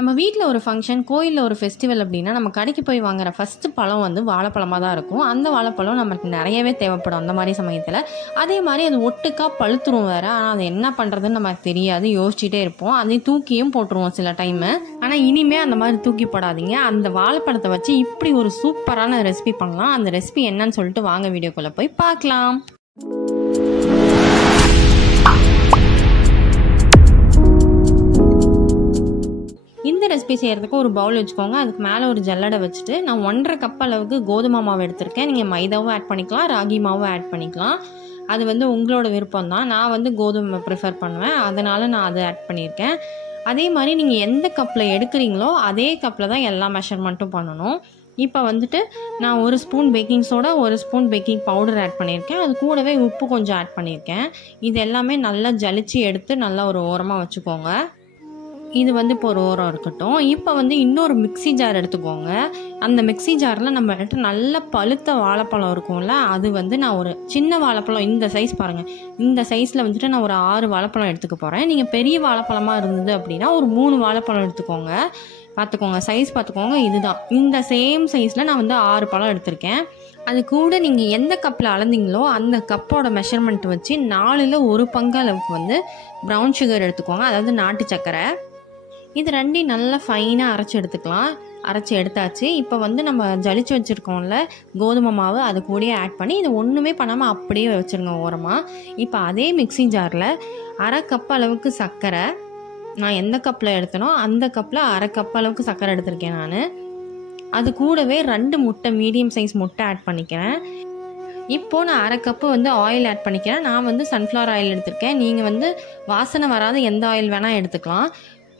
நம்ம வீட்டில் ஒரு ஃபங்க்ஷன், கோயிலில் ஒரு ஃபெஸ்டிவல் அப்படின்னா நம்ம கடைக்கு போய் வாங்குற ஃபஸ்ட்டு பழம் வந்து வாழைப்பழமாக தான் இருக்கும். அந்த வாழைப்பழம் நமக்கு நிறையவே தேவைப்படும் அந்த மாதிரி சமயத்தில். அதே மாதிரி அது ஒட்டுக்கா பழுத்துரும் வேறு. ஆனால் அது என்ன பண்ணுறதுன்னு நமக்கு தெரியாது, யோசிச்சுட்டே இருப்போம். அதையும் தூக்கியும் போட்டுருவோம் சில டைமு. ஆனால் இனிமேல் அந்த மாதிரி தூக்கி போடாதீங்க. அந்த வாழைப்பழத்தை வச்சு இப்படி ஒரு சூப்பரான ரெசிபி பண்ணலாம். அந்த ரெசிபி என்னன்னு சொல்லிட்டு வாங்க வீடியோக்குள்ளே போய் பார்க்கலாம். இந்த ரெசிபி செய்கிறதுக்கு ஒரு பவுல் வச்சுக்கோங்க. அதுக்கு மேலே ஒரு ஜல்லடை வச்சுட்டு நான் 1.5 கப் அளவுக்கு கோதுமை மாவு எடுத்திருக்கேன். நீங்கள் மைதாவும் ஆட் பண்ணிக்கலாம், ராகி மாவும் ஆட் பண்ணிக்கலாம். அது வந்து உங்களோட விருப்பம் தான். நான் வந்து கோதுமை ப்ரிஃபர் பண்ணுவேன், அதனால் நான் அதை ஆட் பண்ணியிருக்கேன். அதே மாதிரி நீங்கள் எந்த கப்பில் எடுக்கிறீங்களோ அதே கப்பில் தான் எல்லா மெஷர்மெண்ட்டும் பண்ணணும். இப்போ வந்துட்டு நான் 1 spoon baking soda, 1 spoon baking powder add பண்ணியிருக்கேன். அது கூடவே உப்பு கொஞ்சம் ஆட் பண்ணியிருக்கேன். இது எல்லாமே நல்லா ஜலிச்சு எடுத்து நல்லா ஒரு ஓரமாக வச்சுக்கோங்க. இது வந்து இப்போ ஒரு ஓரம் இருக்கட்டும். இப்போ வந்து இன்னொரு மிக்ஸி ஜார் எடுத்துக்கோங்க. அந்த மிக்ஸி ஜாரில் நம்மகிட்ட நல்ல பழுத்த வாழைப்பழம் இருக்கும்ல, அது வந்து நான் ஒரு சின்ன வாழைப்பழம் இந்த சைஸ் பாருங்கள், இந்த சைஸில் வந்துட்டு நான் ஒரு 6 வாழைப்பழம் எடுத்துக்க போகிறேன். நீங்கள் பெரிய வாழைப்பழமாக இருந்தது அப்படின்னா ஒரு 3 வாழைப்பழம் எடுத்துக்கோங்க. பார்த்துக்கோங்க, சைஸ் பார்த்துக்கோங்க. இதுதான் இந்த சேம் சைஸில் நான் வந்து 6 பழம் எடுத்திருக்கேன். அது கூட நீங்கள் எந்த கப்பில் அளந்தீங்களோ அந்த கப்போட மெஷர்மெண்ட் வச்சு 4ல் 1 பங்கு அளவுக்கு வந்து ப்ரௌன் சுகர் எடுத்துக்கோங்க, அதாவது நாட்டு சர்க்கரை. இது ரெண்டையும் நல்லா ஃபைனாக அரைச்சி எடுத்துக்கலாம். அரைச்சி எடுத்தாச்சு. இப்போ வந்து நம்ம ஜலிச்சு வச்சுருக்கோம்ல கோதுமை மாவு, அது கூடயே ஆட் பண்ணி இது ஒன்றுமே பண்ணாமல் அப்படியே வச்சுருங்க ஓரமாக. இப்போ அதே மிக்ஸி ஜாரில் 1/2 கப் அளவுக்கு சர்க்கரை, நான் எந்த கப்பில் எடுத்தனோ அந்த கப்பில் 1/2 கப் அளவுக்கு சர்க்கரை எடுத்திருக்கேன் நான். அது கூடவே 2 முட்டை, மீடியம் சைஸ் முட்டை ஆட் பண்ணிக்கிறேன். இப்போது நான் 1/2 கப்பு வந்து ஆயில் ஆட் பண்ணிக்கிறேன். நான் வந்து சன்ஃப்ளவர் ஆயில் எடுத்திருக்கேன். நீங்கள் வந்து வாசனை வராத எந்த ஆயில் வேணால் எடுத்துக்கலாம்.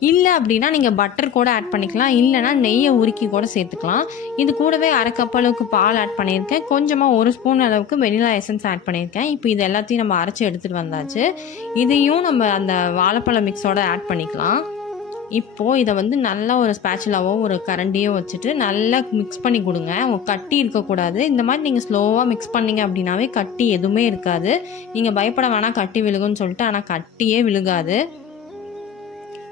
இல்லை அப்படின்னா நீங்கள் பட்டர் கூட ஆட் பண்ணிக்கலாம், இல்லைனா நெய்யை உருக்கி கூட சேர்த்துக்கலாம். இது கூடவே 1/2 கப் அளவுக்கு பால் ஆட் பண்ணியிருக்கேன். கொஞ்சமாக 1 ஸ்பூன் அளவுக்கு வெனிலா எசன்ஸ் ஆட் பண்ணியிருக்கேன். இப்போ இது எல்லாத்தையும் நம்ம அரைச்சி எடுத்துகிட்டு வந்தாச்சு. இதையும் நம்ம அந்த வாழைப்பழ மிக்ஸோட ஆட் பண்ணிக்கலாம். இப்போது இதை வந்து நல்லா ஒரு ஸ்பேச்சுலாவோ ஒரு கரண்டியோ வச்சுட்டு நல்லா மிக்ஸ் பண்ணி கொடுங்க. கட்டி இருக்கக்கூடாது. இந்த மாதிரி நீங்கள் ஸ்லோவாக மிக்ஸ் பண்ணிங்க அப்படின்னாவே கட்டி எதுவுமே இருக்காது. நீங்கள் பயப்பட வேணாம் கட்டி விழுகுன்னு சொல்லிட்டு, ஆனால் கட்டியே விழுகாது.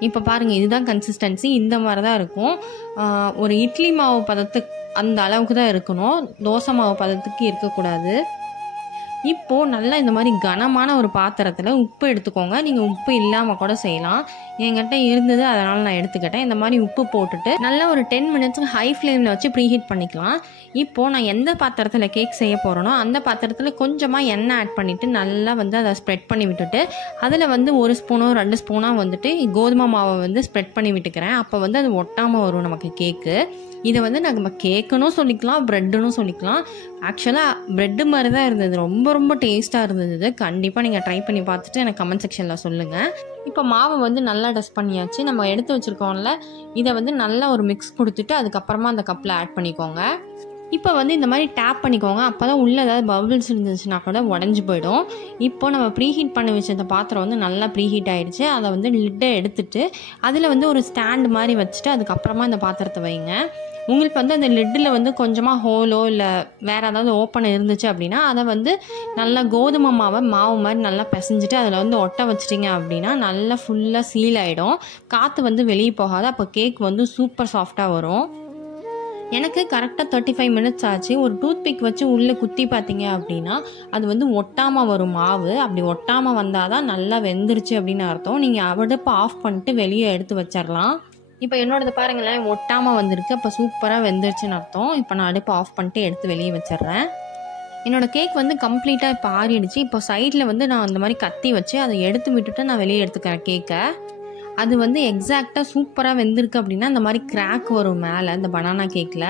இப்போ பாருங்கள், இதுதான் கன்சிஸ்டன்சி. இந்த மாதிரி தான் இருக்கும். ஒரு இட்லி மாவு பதத்துக்கு அந்த அளவுக்கு தான் இருக்கணும், தோசை மாவு பதத்துக்கு இருக்கக்கூடாது. இப்போது நல்லா இந்த மாதிரி கனமான ஒரு பாத்திரத்தில் உப்பு எடுத்துக்கோங்க. நீங்கள் உப்பு இல்லாமல் கூட செய்யலாம். என்கிட்ட இருந்தது, அதனால் நான் எடுத்துக்கிட்டேன். இந்த மாதிரி உப்பு போட்டுட்டு நல்லா ஒரு 10 மினிட்ஸுக்கு ஹை ஃப்ளேமில் வச்சு ப்ரீஹீட் பண்ணிக்கலாம். இப்போது நான் எந்த பாத்திரத்தில் கேக் செய்ய போகிறேனோ அந்த பாத்திரத்தில் கொஞ்சமாக எண்ணெய் ஆட் பண்ணிவிட்டு நல்லா வந்து அதை ஸ்ப்ரெட் பண்ணி விட்டுட்டு அதில் வந்து 1 ஸ்பூனோ 2 ஸ்பூனாக வந்துட்டு கோதுமை மாவை வந்து ஸ்ப்ரெட் பண்ணி விட்டுக்கிறேன். அப்போ வந்து அது ஒட்டாமல் வரும் நமக்கு கேக்கு. இதை வந்து நம்ம கேக்குன்னு சொல்லிக்கலாம், ப்ரெட்டுன்னு சொல்லிக்கலாம். ஆக்சுவலாக ப்ரெட்டு மாதிரி தான் இருந்தது, ரொம்ப ரொம்ப டேஸ்ட்டாக இருந்தது. கண்டிப்பாக நீங்கள் ட்ரை பண்ணி பார்த்துட்டு எனக்கு கமெண்ட் செக்ஷனில் சொல்லுங்கள். இப்போ மாவை வந்து நல்லா டஸ்ட் பண்ணியாச்சு. நம்ம எடுத்து வச்சுருக்கோம்ல, இதை வந்து நல்லா ஒரு மிக்ஸ் கொடுத்துட்டு அதுக்கப்புறமா அந்த கப்பில் ஆட் பண்ணிக்கோங்க. இப்போ வந்து இந்த மாதிரி டேப் பண்ணிக்கோங்க. அப்போ தான் உள்ளே ஏதாவது பபிள்ஸ் இருந்துச்சுன்னா கூட உடஞ்சி போயிடும். இப்போ நம்ம ப்ரீஹீட் பண்ணி வச்ச பாத்திரம் வந்து நல்லா ப்ரீஹீட் ஆகிடுச்சு. அதை வந்து லிட்டை எடுத்துட்டு அதில் வந்து ஒரு ஸ்டாண்ட் மாதிரி வச்சுட்டு அதுக்கப்புறமா இந்த பாத்திரத்தை வைங்க. உங்களுக்கு வந்து அந்த லிட்டில் வந்து கொஞ்சமாக ஹோலோ இல்லை வேறு ஏதாவது ஓப்பன் இருந்துச்சு அப்படின்னா அதை வந்து நல்லா கோதுமை மாவு மாதிரி நல்லா பிசைஞ்சிட்டு அதில் வந்து ஒட்ட வச்சிட்டிங்க அப்படின்னா நல்லா ஃபுல்லாக சீல் ஆகிடும். காற்று வந்து வெளியே போகாது. அப்போ கேக் வந்து சூப்பர் சாஃப்டாக வரும். எனக்கு கரெக்டாக 35 மினிட்ஸ் ஆச்சு. ஒரு டூத் பிக் வச்சு உள்ளே குத்தி பார்த்தீங்க அப்படின்னா அது வந்து ஒட்டாமல் வரும் மாவு. அப்படி ஒட்டாமல் வந்தால் தான் நல்லா வெந்துருச்சு அப்படின்னு அர்த்தம். நீங்கள் அடுப்பை ஆஃப் பண்ணிட்டு வெளியே எடுத்து வச்சிடலாம். இப்போ என்னோடது பாருங்களேன், ஒட்டாமல் வந்திருக்கு. அப்போ சூப்பராக வெந்துருச்சுன்னு அர்த்தம். இப்போ நான் அடுப்பை ஆஃப் பண்ணிட்டு எடுத்து வெளியே வச்சிடுறேன். என்னோடய கேக் வந்து கம்ப்ளீட்டாக இப்போ ஆறிடுச்சு. இப்போ சைடில் வந்து நான் அந்த மாதிரி கத்தி வச்சு அதை எடுத்து விட்டுட்டு நான் வெளியே எடுத்துக்கிறேன் கேக்கை. அது வந்து எக்ஸாக்டாக சூப்பராக வெந்திருக்கு அப்படின்னா இந்த மாதிரி கிராக் வரும் மேலே இந்த பனானா கேக்கில்.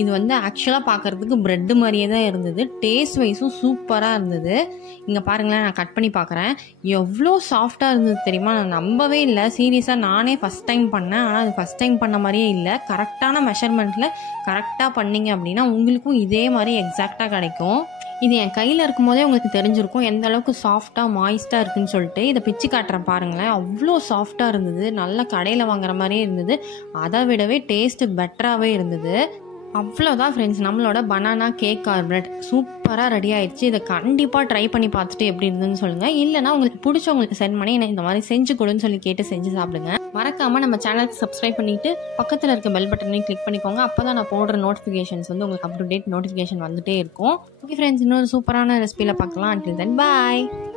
இது வந்து ஆக்சுவலாக பார்க்குறதுக்கு ப்ரெட்டு மாதிரியே தான் இருந்தது. டேஸ்ட் வைஸும் சூப்பராக இருந்தது. இங்கே பாருங்களேன், நான் கட் பண்ணி பார்க்குறேன். எவ்வளோ சாஃப்டாக இருந்தது தெரியுமா? நான் நம்பவே இல்லை. சீரியஸாக நானே ஃபஸ்ட் டைம் பண்ணேன். ஆனால் அது ஃபஸ்ட் டைம் பண்ண மாதிரியே இல்லை. கரெக்டான மெஷர்மெண்ட்டில் கரெக்டாக பண்ணிங்க அப்படின்னா உங்களுக்கும் இதே மாதிரி எக்ஸாக்டாக கிடைக்கும். இது என் கையில் இருக்கும் போதே உங்களுக்கு தெரிஞ்சிருக்கும் எந்த அளவுக்கு சாஃப்டாக மாய்ஸ்டாக இருக்குன்னு சொல்லிட்டு. இதை பிச்சு காட்டுறேன் பாருங்களேன், அவ்வளோ சாஃப்டாக இருந்தது. நல்லா கடையில் வாங்குற மாதிரியே இருந்தது. அதை விடவே டேஸ்ட்டு பெட்டராகவே இருந்தது. அவ்வளோதான் ஃப்ரெண்ட்ஸ், நம்மளோட பனானா கேக் ஆர் பிரெட் சூப்பராக ரெடி ஆயிடுச்சு. இதை கண்டிப்பாக ட்ரை பண்ணி பார்த்துட்டு எப்படி இருந்துன்னு சொல்லுங்கள். இல்லைனா உங்களுக்கு பிடிச்சவங்களுக்கு சென்ட் பண்ணி எனக்கு இந்த மாதிரி செஞ்சு கொடுன்னு சொல்லி கேட்டு செஞ்சு சாப்பிடுங்க. மறக்காமல் நம்ம சேனலுக்கு சப்ஸ்கிரைப் பண்ணிவிட்டு பக்கத்தில் இருக்க பெல் பட்டனையும் கிளிக் பண்ணிக்கோங்க. அப்போ தான் நான் போடுற நோட்டிஃபிகேஷன்ஸ் வந்து உங்களுக்கு அப் டு டேட் நோட்டிஃபிகேஷன் வந்துகிட்டே இருக்கும். ஓகே ஃப்ரெண்ட்ஸ், இன்னொரு சூப்பரான ரெசிபியில் பார்க்கலாம். until then bye.